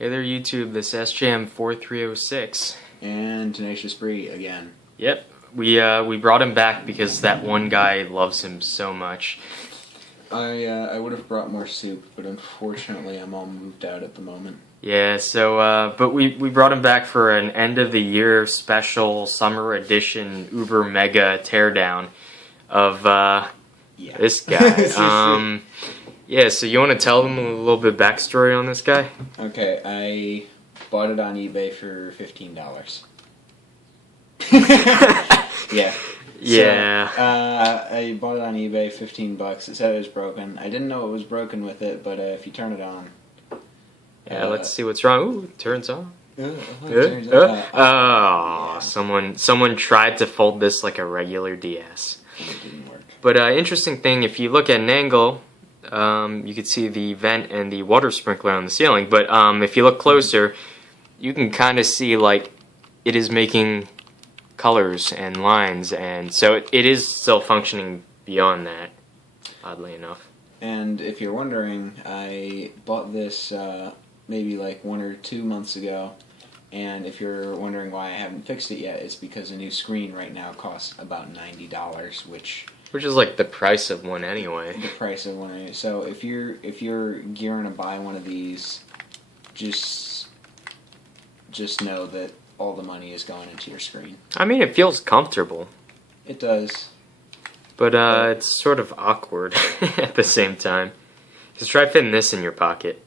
Hey there, YouTube. This is SJM4306. And Tenacious Bree again. Yep, we brought him back because that one guy loves him so much. I would have brought more soup, but unfortunately I'm all moved out at the moment. Yeah, so but we brought him back for an end of the year special summer edition Uber Mega Teardown of this guy. Yeah, so you want to tell them a little bit backstory on this guy? Okay, I bought it on eBay for $15. Yeah. Yeah. So, I bought it on eBay, $15. It said it was broken. I didn't know it was broken with it, but if you turn it on. Yeah, let's see what's wrong. Ooh, it turns on. Someone tried to fold this like a regular DS. It didn't work. But interesting thing, if you look at an angle, you can see the vent and the water sprinkler on the ceiling. But if you look closer, you can kind of see like it is making colors and lines, and so it is still functioning beyond that, oddly enough. And if you're wondering, I bought this maybe like 1 or 2 months ago, and if you're wondering why I haven't fixed it yet, it's because a new screen right now costs about $90, which is like the price of one anyway. The price of one. So if you're gearing to buy one of these, just know that all the money is going into your screen. I mean, it feels comfortable. It does. But it's sort of awkward at the same time. Just try fitting this in your pocket.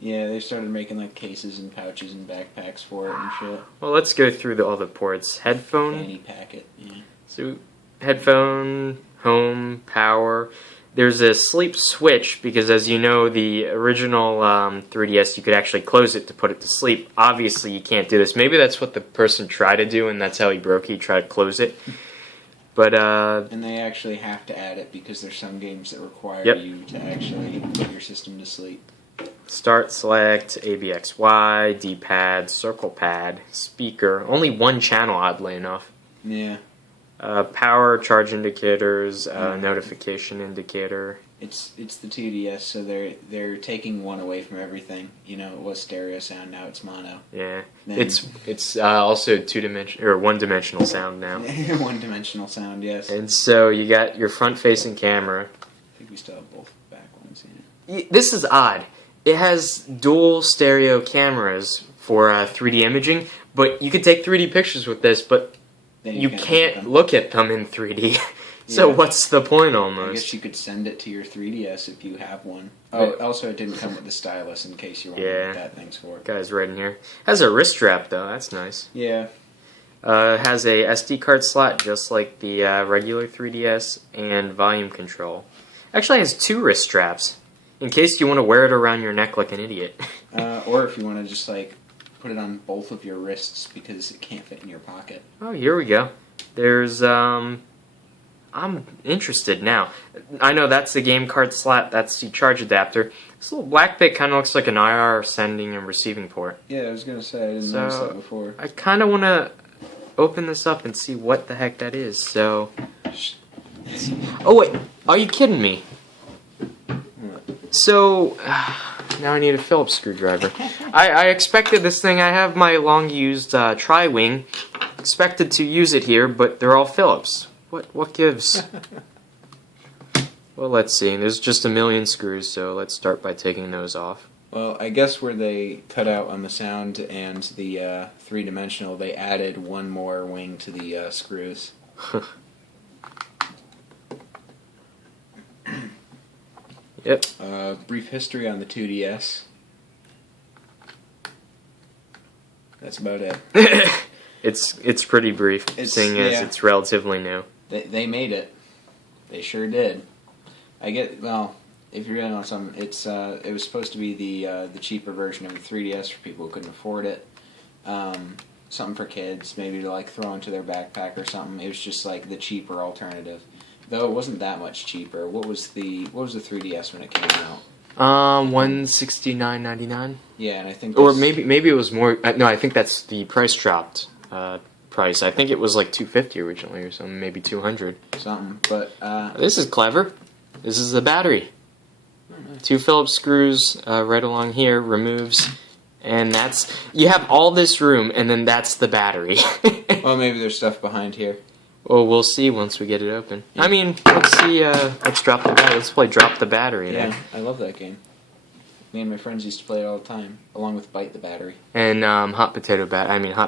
Yeah, they started making like cases and pouches and backpacks for it and shit. Well, let's go through all the ports. Headphone. Fanny packet. Yeah. So, headphone, home, power. There's a sleep switch because, as you know, the original 3DS, you could actually close it to put it to sleep. Obviously, you can't do this. Maybe that's what the person tried to do, and that's how he broke it. He tried to close it. But and they actually have to add it because there's some games that require you to actually put your system to sleep. Start, select, ABXY, D-pad, circle pad, speaker. Only one channel, oddly enough. Yeah. Power, charge indicators, notification indicator. It's the 2DS, so they're taking one away from everything. You know, it was stereo sound, now it's mono. Yeah, then, it's also one-dimensional sound now. One-dimensional sound, yes. And so you got your front-facing camera. I think we still have both back ones. Yeah. This is odd. It has dual stereo cameras for 3D imaging, but you could take 3D pictures with this, but you can't look at them in 3D. So what's the point almost? I guess you could send it to your 3DS if you have one. Oh, also it didn't come with the stylus in case you wonder what that thing's for. Guy's right in here. Has a wrist strap though, that's nice. Yeah. Has a SD card slot just like the regular 3DS and volume control. Actually has 2 wrist straps in case you want to wear it around your neck like an idiot. Or if you want to just like put it on both of your wrists because it can't fit in your pocket. Oh, here we go. There's, I'm interested now. I know that's the game card slot, that's the charge adapter. This little black bit kind of looks like an IR sending and receiving port. Yeah, I was going to say, I didn't notice that before. I kind of want to open this up and see what the heck that is, so... Oh, wait, are you kidding me? So... Now I need a Phillips screwdriver. I expected this thing. I have my long-used Tri-Wing. Expected to use it here, but they're all Phillips. What gives? Well, let's see. There's just a million screws, so let's start by taking those off. Well, I guess where they cut out on the sound and the 3-dimensional, they added one more wing to the screws. Yep. Brief history on the 2DS. That's about it. It's pretty brief, seeing as it's relatively new. They made it. They sure did. Well, if you're gonna know something, it was supposed to be the cheaper version of the 3DS for people who couldn't afford it. Something for kids, maybe to like throw into their backpack or something. It was just like the cheaper alternative. Though it wasn't that much cheaper. What was the 3DS when it came out? $169.99. Yeah, and I think or maybe it was more. No, I think that's the price dropped price. I think it was like $250 originally or something, maybe $200. Something, but this is clever. This is the battery. 2 Phillips screws right along here, removes, And that's, you have all this room, and then that's the battery. Well, maybe there's stuff behind here. Well, we'll see once we get it open. Yeah. I mean, let's see, let's drop the battery. Let's play Drop the Battery. Yeah, there. I love that game. Me and my friends used to play it all the time, along with Bite the Battery. And Hot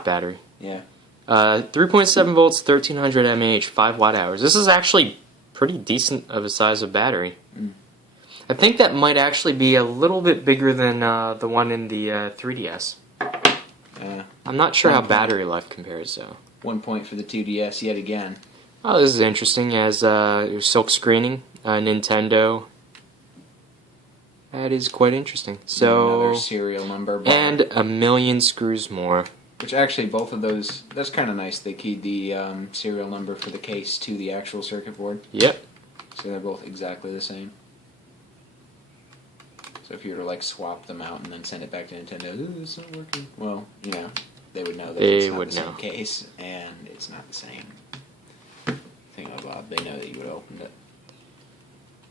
Battery. Yeah. 3.7 volts, 1300 mAh, 5 watt hours. This is actually pretty decent of a size of battery. Mm. I think that might actually be a little bit bigger than the one in the 3DS. I'm not sure how battery life compares, though. 1 point for the 2DS yet again. Oh, this is interesting. It has silk screening, Nintendo. That is quite interesting. So another serial number bar. And a million screws more. Which actually, both of those, that's kind of nice. They keyed the serial number for the case to the actual circuit board. Yep. So they're both exactly the same. So if you were to like swap them out and then send it back to Nintendo, ooh, it's not working. Well, you know, they would know that it's not the same case and it's not the same thing. Oh, Bob, they know that you would have opened it.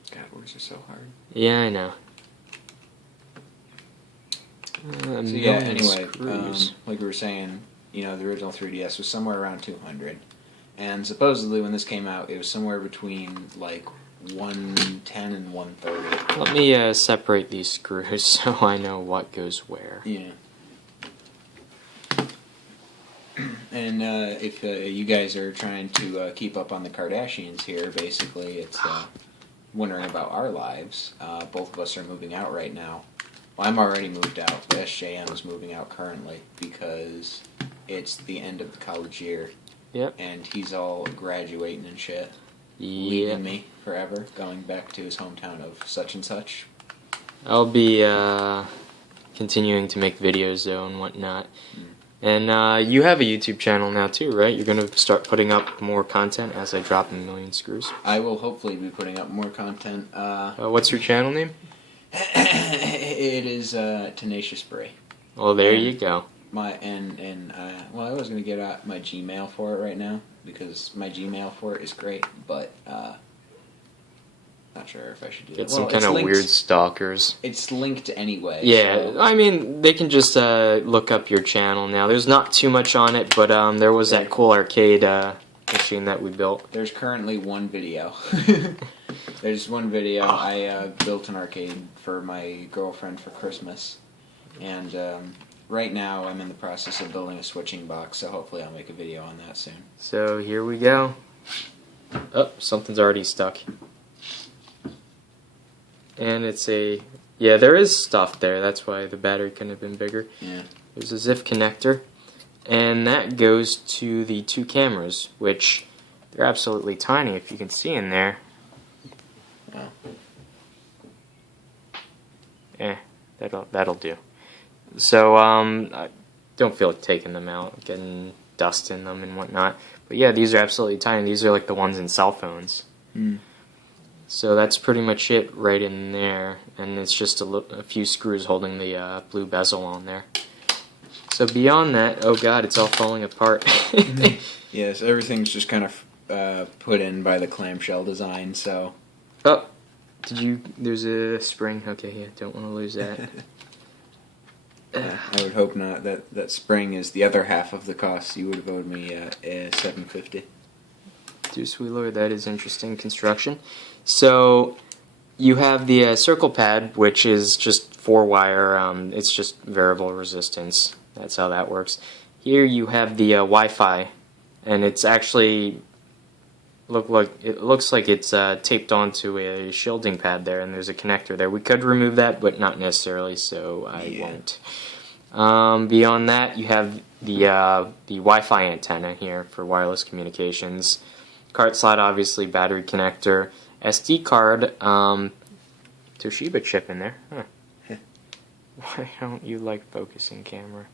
God, words are so hard. Yeah, I know. So yeah, anyway, like we were saying, you know, the original 3DS was somewhere around 200, and supposedly when this came out, it was somewhere between like 110 and 130. Let me separate these screws so I know what goes where. Yeah. And if you guys are trying to keep up on the Kardashians here, basically, it's wondering about our lives. Both of us are moving out right now. Well, I'm already moved out, but SJM is moving out currently because it's the end of the college year. Yep. And he's all graduating and shit. Yep. Leaving me forever, going back to his hometown of such and such. I'll be continuing to make videos, though, and whatnot. And you have a YouTube channel now, too, right? You're going to start putting up more content as I drop a million screws? I will hopefully be putting up more content. What's your channel name? It is Tenacious Bray. Well, there you go. Well, I was going to get out my Gmail for it right now because my Gmail for it is great, but not sure if I should do that. Get some kind of weird stalkers. It's linked anyway. Yeah, so. I mean, they can just look up your channel now. There's not too much on it, but there was that cool arcade machine that we built. There's currently one video. There's one video. I built an arcade for my girlfriend for Christmas, and right now I'm in the process of building a switching box, so hopefully I'll make a video on that soon. So here we go. Oh, something's already stuck. And it's a... Yeah, there is stuff there. That's why the battery couldn't have been bigger. Yeah. There's a ZIF connector. And that goes to the two cameras, which they're absolutely tiny, if you can see in there. Oh. That'll do. So, I don't feel like taking them out, getting dust in them and whatnot. But yeah, these are absolutely tiny. These are like the ones in cell phones. Mm. So that's pretty much it right in there. And it's just a few screws holding the blue bezel on there. So beyond that, oh god, it's all falling apart. Yes, everything's just kind of put in by the clamshell design, so... Oh, there's a spring. Okay, yeah, don't want to lose that. I would hope not. That spring is the other half of the cost. You would have owed me $750. Dear sweet lord, that is interesting construction. So you have the circle pad, which is just 4-wire. It's just variable resistance. That's how that works. Here you have the Wi-Fi, and it's actually looks like it's taped onto a shielding pad there, and there's a connector there. We could remove that, but not necessarily, so I won't. Beyond that, you have the Wi-Fi antenna here for wireless communications. Card slot, obviously, battery connector, SD card, Toshiba chip in there. Huh. Why don't you like focusing camera?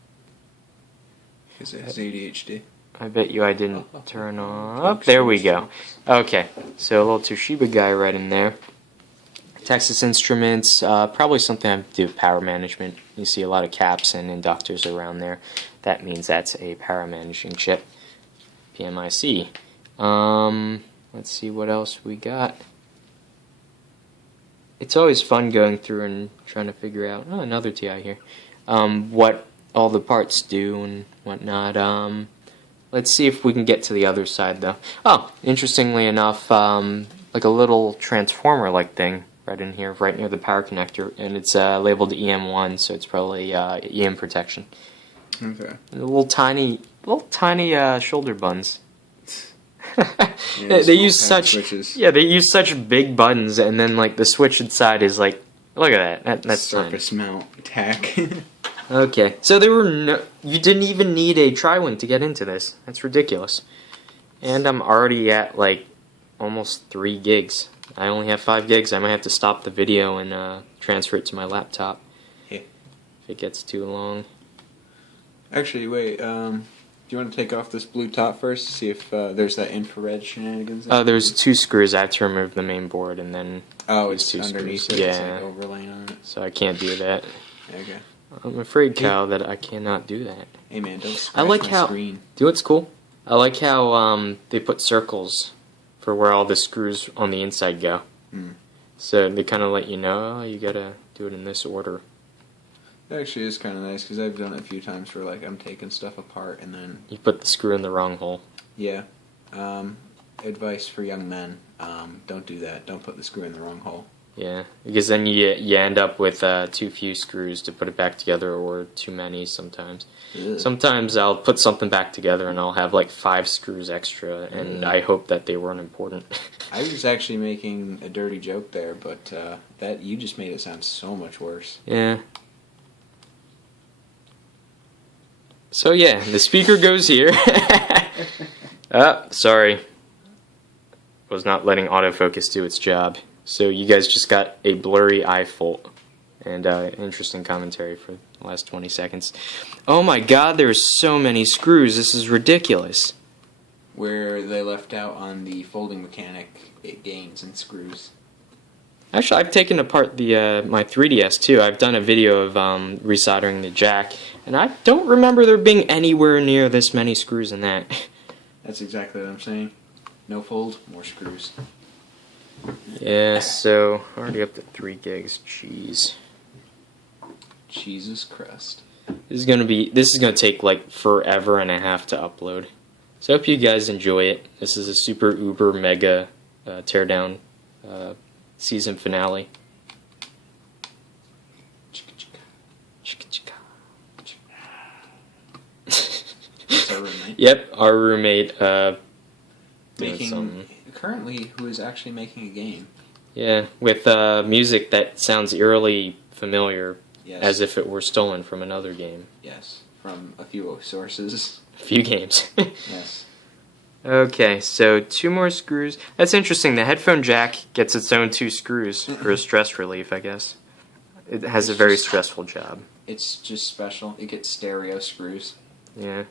Because it has ADHD. I bet you I didn't turn on. There we go. Okay, so a little Toshiba guy right in there. Texas Instruments, probably something I have to do with power management. You see a lot of caps and inductors around there. That means that's a power managing chip. PMIC. Let's see what else we got. It's always fun going through and trying to figure out, another TI here, what all the parts do and whatnot. Let's see if we can get to the other side, though. Oh, interestingly enough, like a little transformer-like thing right in here, right near the power connector, and it's labeled EM1, so it's probably EM protection. Okay. Little tiny shoulder buttons. Yeah, they use such switches. they use such big buttons, and then like the switch inside is like, look at that. That's surface mount tack. Okay, so you didn't even need a tri-wing to get into this. That's ridiculous. And I'm already at like almost 3 gigs. I only have 5 gigs. I might have to stop the video and transfer it to my laptop. Yeah. If it gets too long. Actually, wait. Do you want to take off this blue top first to see if there's that infrared shenanigans? There's 2 screws. I have to remove the main board and then it's 2 underneath screws. it. Yeah. It's like overlaying on it. So I can't do that. Okay. I'm afraid, Cal, that I cannot do that. Hey man, don't scratch I like my how. screen. Do you know what's cool? I like how they put circles for where all the screws on the inside go. So they kind of let you know, oh, you gotta do it in this order. It actually is kind of nice because I've done it a few times where like I'm taking stuff apart and then You put the screw in the wrong hole. yeah. Advice for young men: don't do that. Don't put the screw in the wrong hole. Yeah, because then you end up with too few screws to put it back together, or too many sometimes. Ugh. Sometimes I'll put something back together and I'll have like 5 screws extra, and I hope that they weren't important. I was actually making a dirty joke there, but that you just made it sound so much worse. Yeah. So yeah, the speaker goes here. Sorry. Was not letting autofocus do its job. So you guys just got a blurry iPhone and interesting commentary for the last 20 seconds. Oh my god, there's so many screws. This is ridiculous. Where they left out on the folding mechanic, it gains in screws. Actually, I've taken apart the my 3DS too. I've done a video of resoldering the jack, and I don't remember there being anywhere near this many screws in that. That's exactly what I'm saying. No fold, more screws. Yeah, so already up to 3 gigs. Jeez. Jesus Christ. This is gonna take like forever and a half to upload. So I hope you guys enjoy it. This is a super uber mega teardown season finale. That's our roommate. Yep, our roommate Currently, who is actually making a game. Yeah, with music that sounds eerily familiar, Yes. as if it were stolen from another game. Yes, from a few sources. A few games. Yes. Okay, so 2 more screws. That's interesting. The headphone jack gets its own 2 screws for stress relief, I guess. It has a very stressful job. It's just special. It gets stereo screws. Yeah.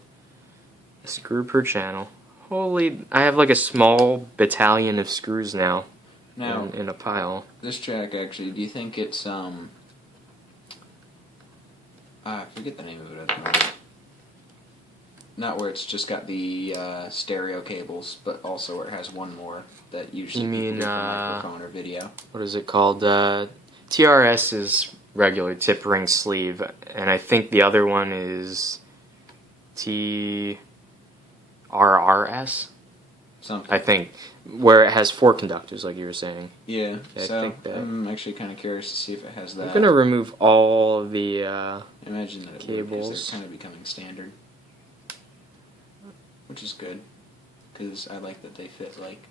A screw per channel. Holy, I have like a small battalion of screws now. Now, in a pile. this jack actually, do you think it's, I forget the name of it at the moment. Not where it's just got the stereo cables, but also where it has one more that usually people do for microphone or video. What is it called? TRS is regular tip ring sleeve, and I think the other one is TRRS. Something. I think, where it has 4 conductors, like you were saying. Yeah, I so think that. I'm actually kind of curious to see if it has that. I'm gonna remove all of the Imagine that it would, cables. because it's kind of becoming standard. Which is good, because I like that they fit like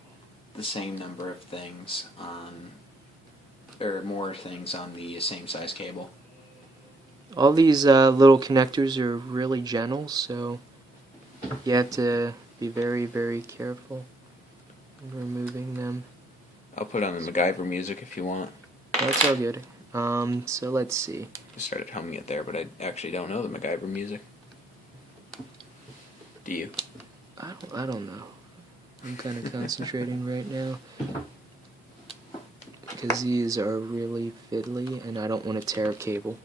the same number of things on, or more things on the same size cable. all these little connectors are really gentle, so you have to be very, very careful in removing them. I'll put on the MacGyver music if you want. That's all good. So let's see. I started humming it there, but I actually don't know the MacGyver music. Do you? I don't know. I'm kind of concentrating right now because these are really fiddly, and I don't want to tear a cable.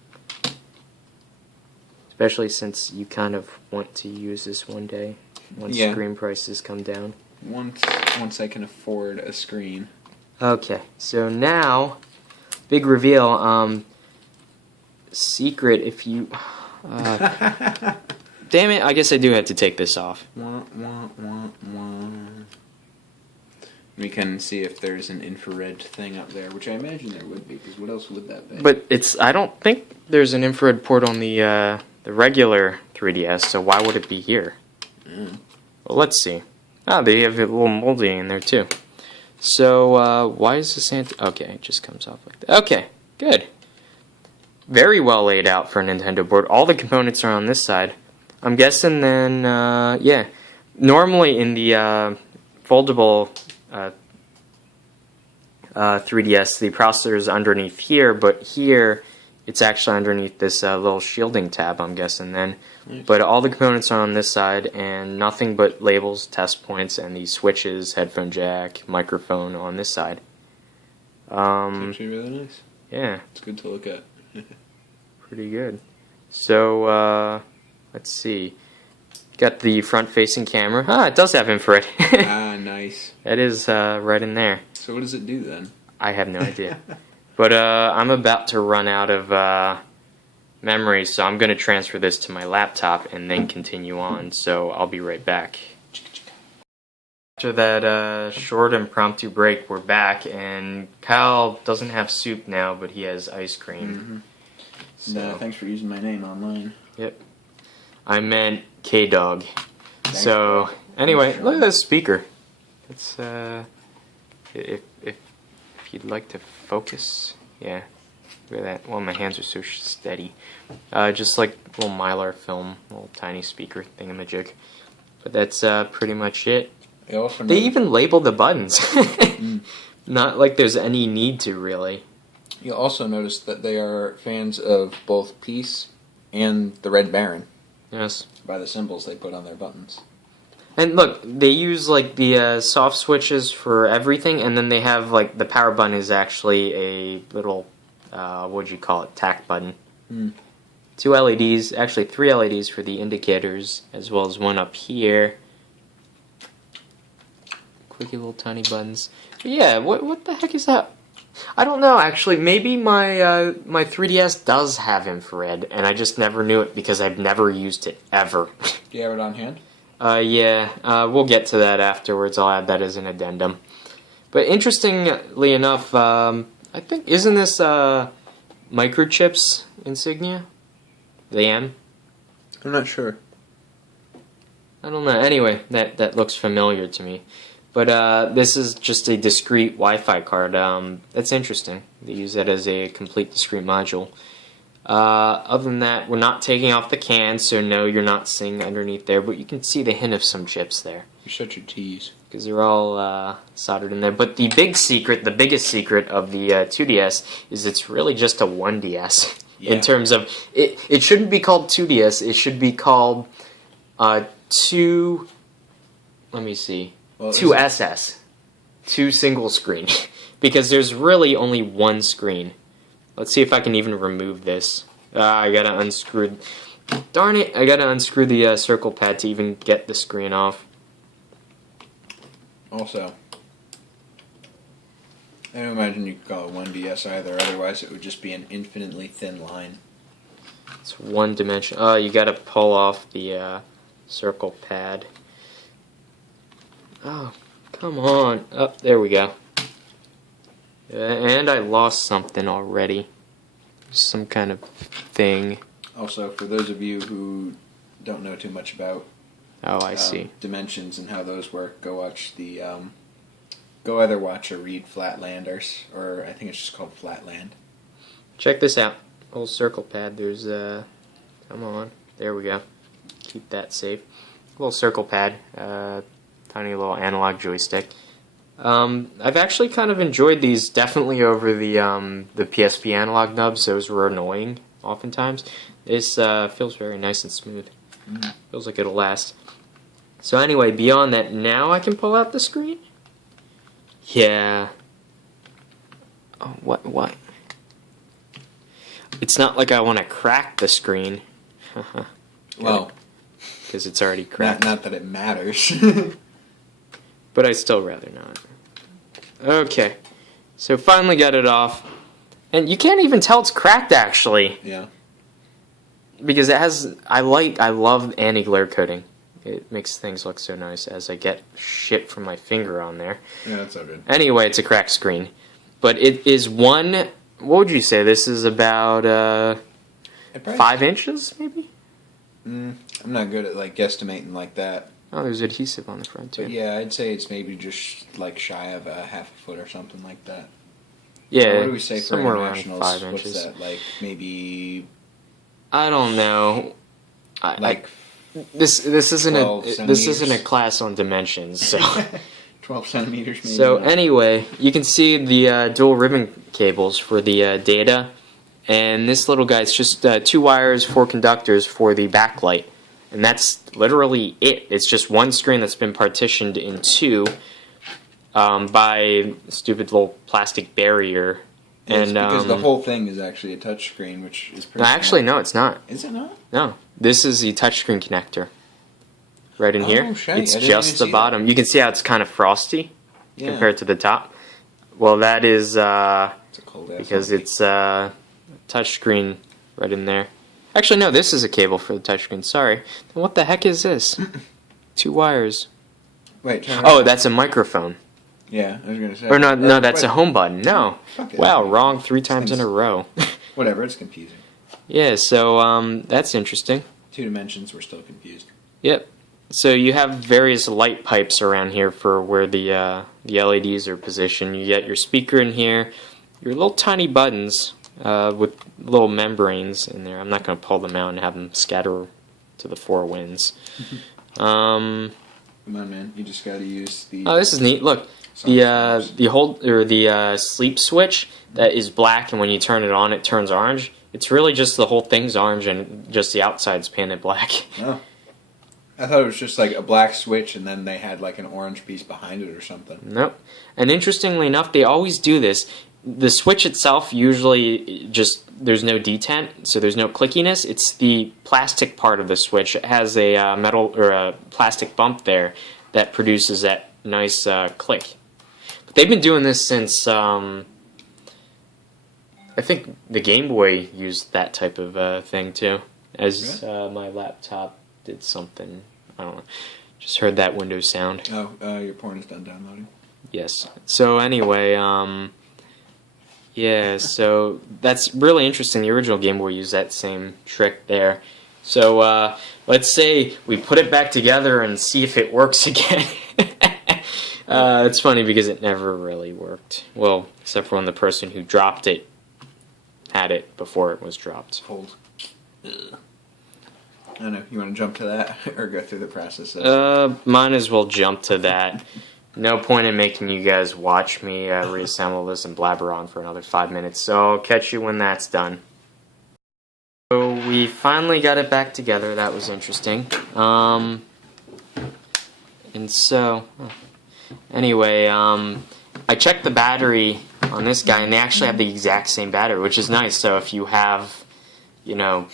Especially since you kind of want to use this one day once screen prices come down. Once I can afford a screen. Okay, so now, big reveal. Secret, if you... Damn it, I guess I do have to take this off. We can see if there's an infrared thing up there, which I imagine there would be, because what else would that be? But I don't think there's an infrared port on the regular 3DS, so why would it be here? Well, let's see. Oh, they have a little molding in there too. So, why is this okay, it just comes off like that. Okay, good. Very well laid out for a Nintendo board. All the components are on this side. I'm guessing then, yeah. Normally in the foldable 3DS, the processor is underneath here, but here it's actually underneath this little shielding tab, I'm guessing then. Nice. But all the components are on this side, and nothing but labels, test points, and these switches, headphone jack, microphone on this side. It's actually really nice. Yeah. It's good to look at. Pretty good. So, let's see. Got the front-facing camera. Ah, it does have infrared. Nice. That is right in there. So what does it do then? I have no idea. But I'm about to run out of memory, so I'm going to transfer this to my laptop and then continue on. So I'll be right back. After that short impromptu break, we're back, and Kyle doesn't have soup now, but he has ice cream. So. Thanks for using my name online. Yep. I meant K-Dog. So, anyway, look at this speaker. It's, if you'd like to focus, yeah, look at that. Well, my hands are so steady. Just like a little Mylar film, little tiny speaker thingamajig. But that's pretty much it. They even label the buttons. Not like there's any need to, really. You'll also notice that they are fans of both Peace and the Red Baron. Yes. By the symbols they put on their buttons. And look, they use like the soft switches for everything, and then they have like the power button is actually a little, what would you call it, tack button. 2 LEDs, actually 3 LEDs for the indicators, as well as one up here. Quickie little tiny buttons. But yeah, what the heck is that? I don't know, actually. Maybe my my 3DS does have infrared, and I just never knew it because I've never used it, ever. Do you have it on hand? Yeah, we'll get to that afterwards. I'll add that as an addendum. But interestingly enough, I think, isn't this Microchip's insignia? The M? I'm not sure. I don't know. Anyway, that looks familiar to me. But this is just a discrete Wi-Fi card. That's interesting. They use that as a complete discrete module. Other than that, we're not taking off the can, so no, you're not seeing underneath there, but you can see the hint of some chips there. You're such a tease. Because they're all soldered in there. But the big secret, the biggest secret of the 2DS is it's really just a 1DS. Yeah. In terms of, it shouldn't be called 2DS, it should be called 2, let me see. Well, 2SS. 2 single screen. Because there's really only one screen. Let's see if I can even remove this. I gotta unscrew... Darn it! I gotta unscrew the circle pad to even get the screen off. Also, I don't imagine you could call it 1DS either, otherwise it would just be an infinitely thin line. It's one dimension. Oh, you gotta pull off the circle pad. Oh, come on. Oh, there we go. And I lost something already. Some kind of thing. Also, for those of you who don't know too much about I see. dimensions and how those work, go watch the go either watch or read Flatlanders, or I think it's just called Flatland. Check this out. Old circle pad. There's come on. There we go. Keep that safe. Little circle pad. Tiny little analog joystick. I've actually kind of enjoyed these, definitely over the PSP analog nubs. Those were annoying oftentimes. This feels very nice and smooth. Feels like it'll last. So anyway, beyond that, now I can pull out the screen? Yeah. Oh, what? It's not like I want to crack the screen. Well, because it's already cracked. Not that it matters. But I'd still rather not. Okay. So finally got it off. And you can't even tell it's cracked, actually. Yeah. because it has, I love anti-glare coating. It makes things look so nice as I get shit from my finger on there. Yeah, that's all good. Anyway, it's a cracked screen. But it is what would you say? This is about 5 inches, maybe? I'm not good at like guesstimating like that. Oh, there's adhesive on the front too. But yeah, I'd say it's maybe just like shy of a half a foot or something like that. Yeah, What do we say for somewhere around internationals? 5 What's inches. that? Like maybe I don't know. This isn't 12 this isn't a centimeters? class on dimensions, so. 12 centimeters maybe. So anyway, you can see the dual ribbon cables for the data, and this little guy is just 2 wires, 4 conductors for the backlight, and that's literally it. It's just one screen that's been partitioned in 2 by a stupid little plastic barrier. Yes, And because the whole thing is actually a touch screen, which is pretty actually, smart. no, it's not. Is it not? No, this is the touchscreen connector. Right in here. Shite. It's I didn't just even the see bottom. that. You can see how it's kind of frosty compared to the top. Well, that is It's a cold ass because one. it's touchscreen right in there. Actually, no, this is a cable for the touchscreen. Sorry. Then what the heck is this? 2 wires. Wait, turn it Oh, on. that's a microphone. Yeah, I was gonna say. Or no, that's a wait. home button. No. Fuck it. Wow, wrong 3 times in a row. Whatever, it's confusing. Yeah, so that's interesting. 2 dimensions, we're still confused. Yep. So you have various light pipes around here for where the LEDs are positioned. You get your speaker in here, your little tiny buttons with little membranes in there. I'm not going to pull them out and have them scatter to the 4 winds. Come on, man. You just gotta use the... Oh, this is neat. Look, the sleep switch that is black, and when you turn it on, it turns orange. It's really just the whole thing's orange, and just the outside's painted black. Oh. I thought it was just like a black switch and then they had like an orange piece behind it or something. Nope. And interestingly enough, they always do this. The switch itself usually just, there's no detent, so there's no clickiness. It's the plastic part of the switch. It has a metal or a plastic bump there that produces that nice click. But they've been doing this since, I think the Game Boy used that type of thing too, as my laptop did something. I don't know. Just heard that Windows sound. Oh, your porn is done downloading. Yes. So anyway, yeah, so that's really interesting. The original Game Boy used that same trick there. So let's say we put it back together and see if it works again. It's funny because it never really worked. Well, except for when the person who dropped it had it before it was dropped. Cold. I don't know. You want to jump to that or go through the process of Might as well jump to that. No point in making you guys watch me reassemble this and blabber on for another 5 minutes, so I'll catch you when that's done. So we finally got it back together. That was interesting. And so, anyway, I checked the battery on this guy, and they actually have the exact same battery, which is nice. So if you have, you know,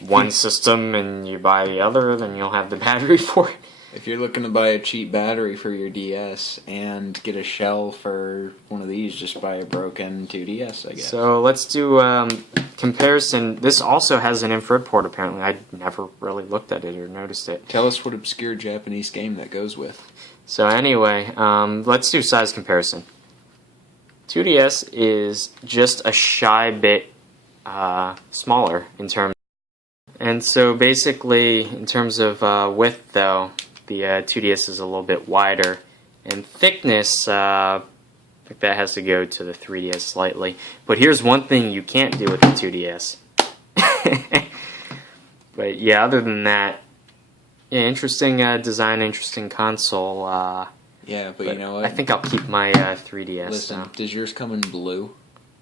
one system and you buy the other, then you'll have the battery for it. If you're looking to buy a cheap battery for your DS and get a shell for one of these, just buy a broken 2DS, I guess. So let's do comparison. This also has an infrared port, apparently. I never really looked at it or noticed it. Tell us what obscure Japanese game that goes with. So anyway, let's do size comparison. 2DS is just a shy bit smaller in terms. And so basically, in terms of width, though, the 2DS is a little bit wider. And thickness, I think that has to go to the 3DS slightly. But here's one thing you can't do with the 2DS. But yeah, other than that, yeah, interesting design, interesting console. Yeah, but you know what? I think I'll keep my 3DS Listen, now. does yours come in blue?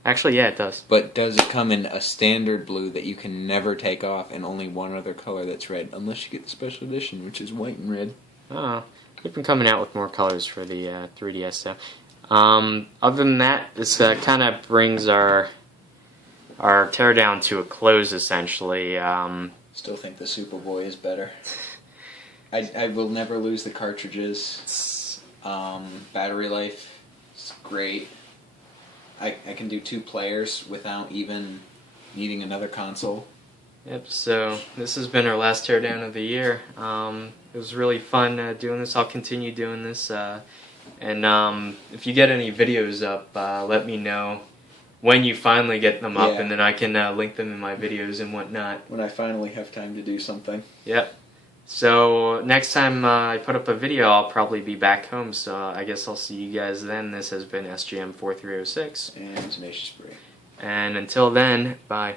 Actually, yeah, it does. But does it come in a standard blue that you can never take off and only one other color that's red? Unless you get the special edition, which is white and red. Oh, they've been coming out with more colors for the 3DS, though. Other than that, this kind of brings our teardown to a close, essentially. Still think the Superboy is better. I will never lose the cartridges. Battery life is great. I can do 2 players without even needing another console. Yep, so this has been our last teardown of the year. It was really fun doing this. I'll continue doing this. And if you get any videos up, let me know when you finally get them up, Yeah. and then I can link them in my videos and whatnot. When I finally have time to do something. Yep. So next time I put up a video, I'll probably be back home, so I guess I'll see you guys then. This has been SGM 4306. And Tenacious Brie. And until then, bye.